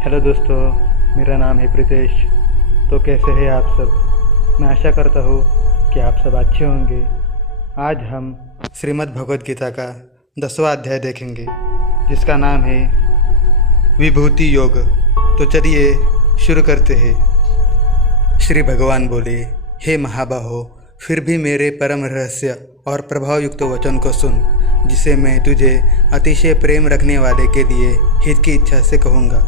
Hello दोस्तों, मेरा नाम है प्रीतेश। तो कैसे हैं आप सब? मैं आशा करता हूँ कि आप सब अच्छे होंगे। आज हम श्रीमद् भगवद गीता का 10वां अध्याय देखेंगे, जिसका नाम है विभूति योग। तो चलिए शुरू करते हैं। श्री भगवान बोले, हे महाबाहो, फिर भी मेरे परम रहस्य और प्रभावयुक्त वचन को सुन, जिसे मैं तुझे अतिशय प्रेम रखने वाले के लिए हित की इच्छा से कहूँगा।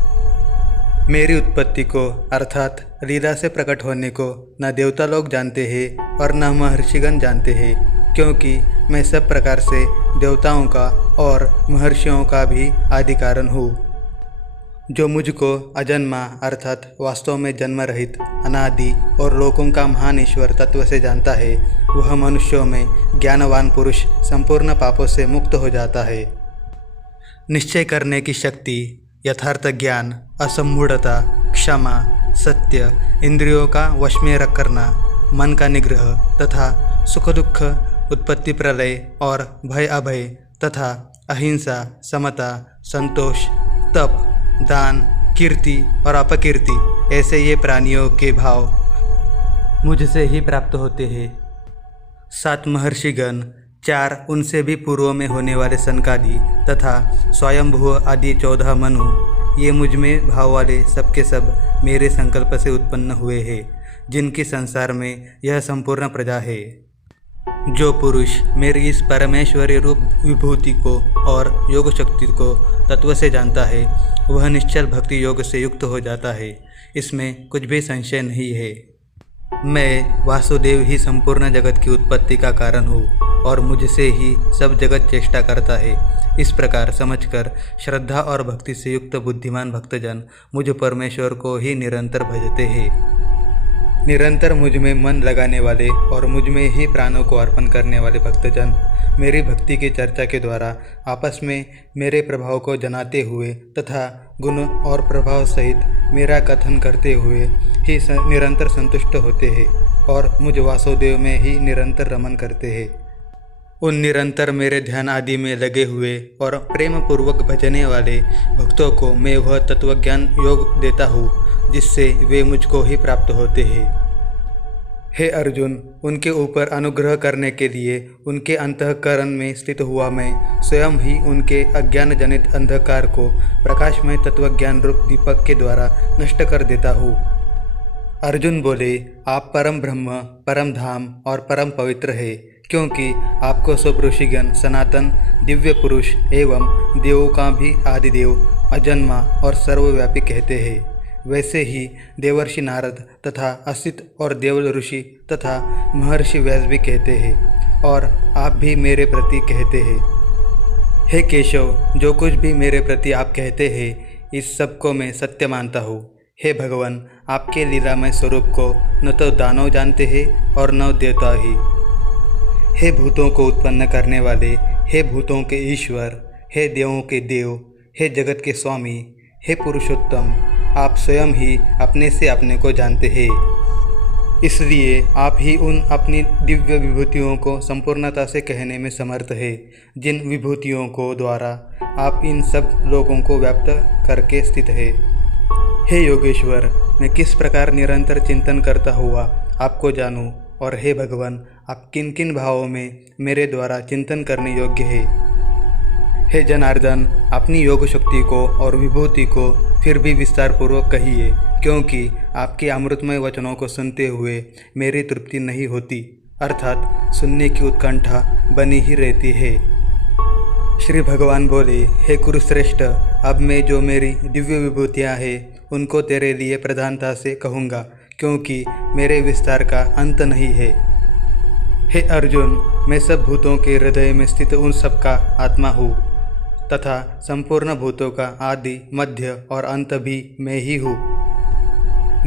मेरी उत्पत्ति को अर्थात लीला से प्रकट होने को न देवता लोग जानते हैं और न महर्षिगण जानते हैं, क्योंकि मैं सब प्रकार से देवताओं का और महर्षियों का भी आदि कारण हूँ। जो मुझको अजन्मा अर्थात वास्तव में जन्म रहित, अनादि और लोकों का महान ईश्वर तत्व से जानता है, वह मनुष्यों में ज्ञानवान पुरुष संपूर्ण पापों से मुक्त हो जाता है। निश्चय करने की शक्ति, यथार्थ ज्ञान, असम्मूढ़ता, क्षमा, सत्य, इंद्रियों का वश में रख करना, मन का निग्रह तथा सुख दुख, उत्पत्ति प्रलय और भय अभय तथा अहिंसा, समता, संतोष, तप, दान, कीर्ति और अपकीर्ति, ऐसे ये प्राणियों के भाव मुझसे ही प्राप्त होते हैं। 7 महर्षिगण, 4 उनसे भी पूर्व में होने वाले सनकादि तथा स्वयंभू आदि 14 मनु, ये मुझ में भाव वाले सबके सब मेरे संकल्प से उत्पन्न हुए हैं, जिनकी संसार में यह संपूर्ण प्रजा है। जो पुरुष मेरी इस परमेश्वरी रूप विभूति को और योग शक्ति को तत्व से जानता है, वह निश्चल भक्ति योग से युक्त हो जाता है। इसमें कुछ भी संशय नहीं है। मैं वासुदेव ही संपूर्ण जगत की उत्पत्ति का कारण हूँ और मुझसे ही सब जगत चेष्टा करता है। इस प्रकार समझकर श्रद्धा और भक्ति से युक्त बुद्धिमान भक्तजन मुझ परमेश्वर को ही निरंतर भजते हैं। निरंतर मुझ में मन लगाने वाले और मुझ में ही प्राणों को अर्पण करने वाले भक्तजन मेरी भक्ति की चर्चा के द्वारा आपस में मेरे प्रभाव को जनाते हुए तथा गुण और प्रभाव सहित मेरा कथन करते हुए ही निरंतर संतुष्ट होते हैं और मुझ वासुदेव में ही निरंतर रमन करते हैं। उन निरंतर मेरे ध्यान आदि में लगे हुए और प्रेम पूर्वक भजने वाले भक्तों को मैं वह तत्वज्ञान योग देता हूँ, जिससे वे मुझको ही प्राप्त होते हैं। हे अर्जुन, उनके ऊपर अनुग्रह करने के लिए उनके अंतःकरण में स्थित हुआ मैं स्वयं ही उनके अज्ञान जनित अंधकार को प्रकाशमय तत्वज्ञान रूप दीपक के द्वारा नष्ट कर देता हूँ। अर्जुन बोले, आप परम ब्रह्म, परम धाम और परम पवित्र है, क्योंकि आपको सब ऋषिगण सनातन दिव्य पुरुष एवं देवों का भी आदिदेव, अजन्मा और सर्वव्यापी कहते हैं। वैसे ही देवर्षि नारद तथा असित और देवल ऋषि तथा महर्षि व्यास भी कहते हैं और आप भी मेरे प्रति कहते हैं। हे केशव, जो कुछ भी मेरे प्रति आप कहते हैं, इस सब को मैं सत्य मानता हूँ। हे भगवान, आपके लीलामय स्वरूप को न तो दानव जानते हैं और न देवता ही। हे भूतों को उत्पन्न करने वाले, हे भूतों के ईश्वर, हे देवों के देव, हे जगत के स्वामी, हे पुरुषोत्तम, आप स्वयं ही अपने से अपने को जानते हैं। इसलिए आप ही उन अपनी दिव्य विभूतियों को संपूर्णता से कहने में समर्थ है, जिन विभूतियों को द्वारा आप इन सब लोगों को व्याप्त करके स्थित है। हे योगेश्वर, मैं किस प्रकार निरंतर चिंतन करता हुआ आपको जानूं, और हे भगवान, आप किन किन भावों में मेरे द्वारा चिंतन करने योग्य है। हे जनार्दन, अपनी योग शक्ति को और विभूति को फिर भी विस्तार पूर्वक कहिए, क्योंकि आपके अमृतमय वचनों को सुनते हुए मेरी तृप्ति नहीं होती, अर्थात सुनने की उत्कंठा बनी ही रहती है। श्री भगवान बोले, हे कुरुश्रेष्ठ, अब मैं जो मेरी दिव्य विभूतियाँ हैं उनको तेरे लिए प्रधानता से कहूँगा, क्योंकि मेरे विस्तार का अंत नहीं है। हे अर्जुन, मैं सब भूतों के हृदय में स्थित उन सब का आत्मा हूँ तथा संपूर्ण भूतों का आदि, मध्य और अंत भी मैं ही हूँ।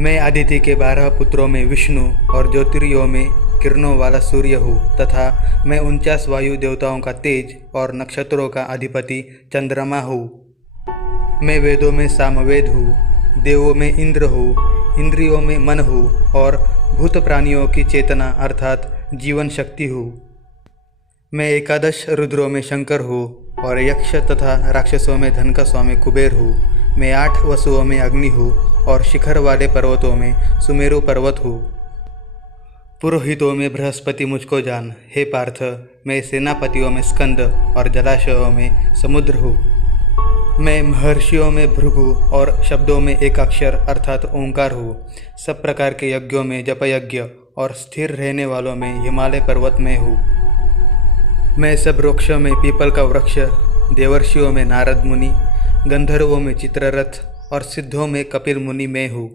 मैं आदित्य के 12 पुत्रों में विष्णु और ज्योतिर्यों में किरणों वाला सूर्य हूँ तथा मैं 49 वायु देवताओं का तेज और नक्षत्रों का अधिपति चंद्रमा हूँ। मैं वेदों में सामवेद हूँ, देवों में इंद्र हूँ, इंद्रियों में मन हूँ और भूत प्राणियों की चेतना अर्थात जीवन शक्ति हूँ। मैं 11 रुद्रों में शंकर हूँ और यक्ष तथा राक्षसों में धन का स्वामी कुबेर हूँ। मैं 8 वसुओं में अग्नि हूँ और शिखर वाले पर्वतों में सुमेरु पर्वत हूँ। पुरोहितों में बृहस्पति मुझको जान। हे पार्थ, मैं सेनापतियों में स्कंद और जलाशयों में समुद्र हूँ। मैं महर्षियों में भृगु और शब्दों में एक अक्षर अर्थात ओंकार हूँ। सब प्रकार के यज्ञों में जप यज्ञ और स्थिर रहने वालों में हिमालय पर्वत में हूँ। मैं सब वृक्षों में पीपल का वृक्ष, देवर्षियों में नारद मुनि, गंधर्वों में चित्ररथ और सिद्धों में कपिल मुनि में हूँ।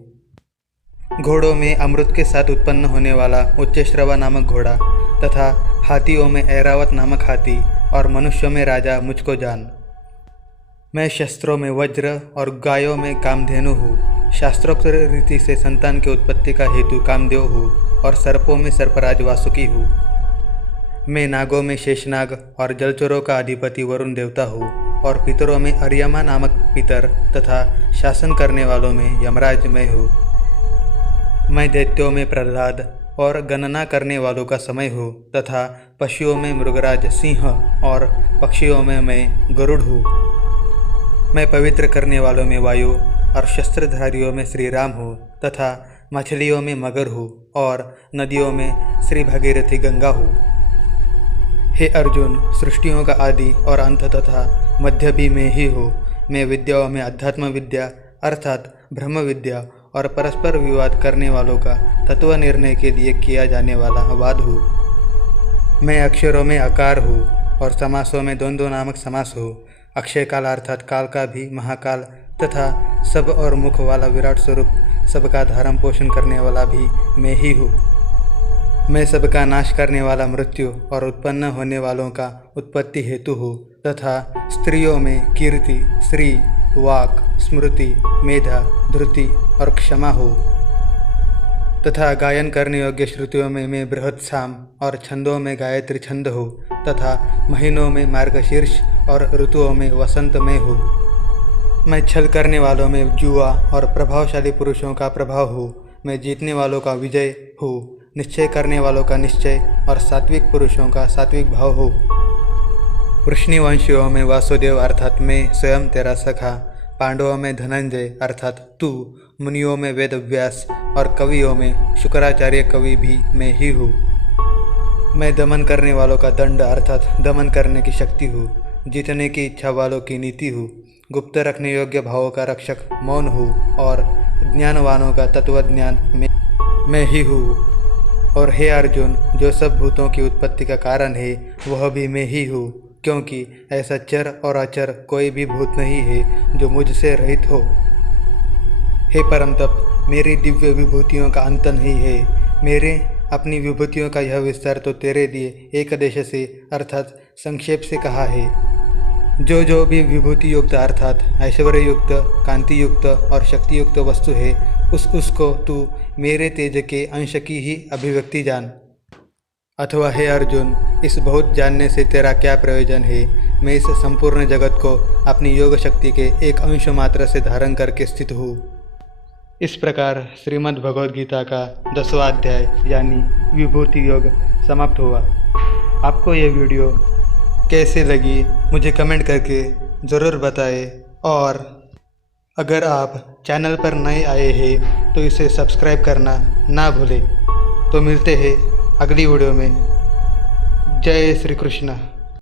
घोड़ों में अमृत के साथ उत्पन्न होने वाला उच्चश्रवा नामक घोड़ा तथा हाथियों में ऐरावत नामक हाथी और मनुष्यों में राजा मुझको जान। मैं शस्त्रों में वज्र और गायों में कामधेनु हूँ। शास्त्रोक्त रीति से संतान की उत्पत्ति का हेतु कामदेव हूँ और सर्पों में सर्पराज वासुकी हूँ। मैं नागों में शेषनाग और जलचरों का अधिपति वरुण देवता हूँ और पितरों में अर्यमा नामक पितर तथा शासन करने वालों में यमराज मैं हूँ। मैं दैत्यों में प्रहलाद और गणना करने वालों का समय हूँ तथा पशुओं में मृगराज सिंह और पक्षियों में मैं गरुड़ हूँ। मैं पवित्र करने वालों में वायु और शस्त्रधारियों में श्री राम हूँ तथा मछलियों में मगर हूँ और नदियों में श्री भागीरथी गंगा हूँ। हे अर्जुन, सृष्टियों का आदि और अंत तथा मध्य भी मैं ही हूँ। मैं विद्याओं में अध्यात्म विद्या अर्थात ब्रह्म विद्या और परस्पर विवाद करने वालों का तत्व निर्णय के लिए किया जाने वाला वाद हूँ। मैं अक्षरों में आकार हूँ और समासों में द्वंद्व नामक समास हूँ। अक्षय काल अर्थात काल का भी महाकाल तथा सब और मुख वाला विराट स्वरूप सबका धारण पोषण करने वाला भी मैं ही हूँ। मैं सबका नाश करने वाला मृत्यु और उत्पन्न होने वालों का उत्पत्ति हेतु हूँ तथा स्त्रियों में कीर्ति, श्री, वाक, स्मृति, मेधा, धृति और क्षमा हूँ तथा गायन करने योग्य श्रुतियों में मैं बृहत साम और छंदों में गायत्री छंद हूँ तथा महीनों में मार्गशीर्ष और ऋतुओं में वसंत में हूँ। मैं छल करने वालों में जुआ और प्रभावशाली पुरुषों का प्रभाव हूँ। मैं जीतने वालों का विजय हूँ, निश्चय करने वालों का निश्चय और सात्विक पुरुषों का सात्विक भाव हूँ। वृष्णिवंशियों में वासुदेव अर्थात मैं स्वयं तेरा सखा, पांडवों में धनंजय अर्थात तू, मुनियों में वेद व्यास और कवियों में शुक्राचार्य कवि भी मैं ही हूँ। मैं दमन करने वालों का दंड अर्थात दमन करने की शक्ति हूँ। जीतने की इच्छा वालों की नीति हूँ। गुप्त रखने योग्य भावों का रक्षक मौन हूँ और ज्ञानवानों का तत्वज्ञान मैं ही हूँ। और हे अर्जुन, जो सब भूतों की उत्पत्ति का कारण है वह भी मैं ही हूँ, क्योंकि ऐसा चर और अचर कोई भी भूत नहीं है जो मुझसे रहित हो। हे परम तप, मेरी दिव्य विभूतियों का अंत नहीं है। मेरे अपनी विभूतियों का यह विस्तार तो तेरे लिए एक देश से अर्थात संक्षेप से कहा है। जो भी विभूति युक्त अर्थात ऐश्वर्य युक्त, कांति युक्त और शक्ति युक्त वस्तु है उसको तू मेरे तेज के अंश की ही अभिव्यक्ति जान। अथवा हे अर्जुन, इस बहुत जानने से तेरा क्या प्रयोजन है। मैं इस संपूर्ण जगत को अपनी योग शक्ति के एक अंश मात्र से धारण करके स्थित हूँ। इस प्रकार श्रीमद् भगवद गीता का 10वां अध्याय यानी विभूति योग समाप्त हुआ। आपको ये वीडियो कैसे लगी मुझे कमेंट करके ज़रूर बताएं और अगर आप चैनल पर नए आए हैं तो इसे सब्सक्राइब करना ना भूलें। तो मिलते हैं अगली वीडियो में। जय श्री कृष्ण।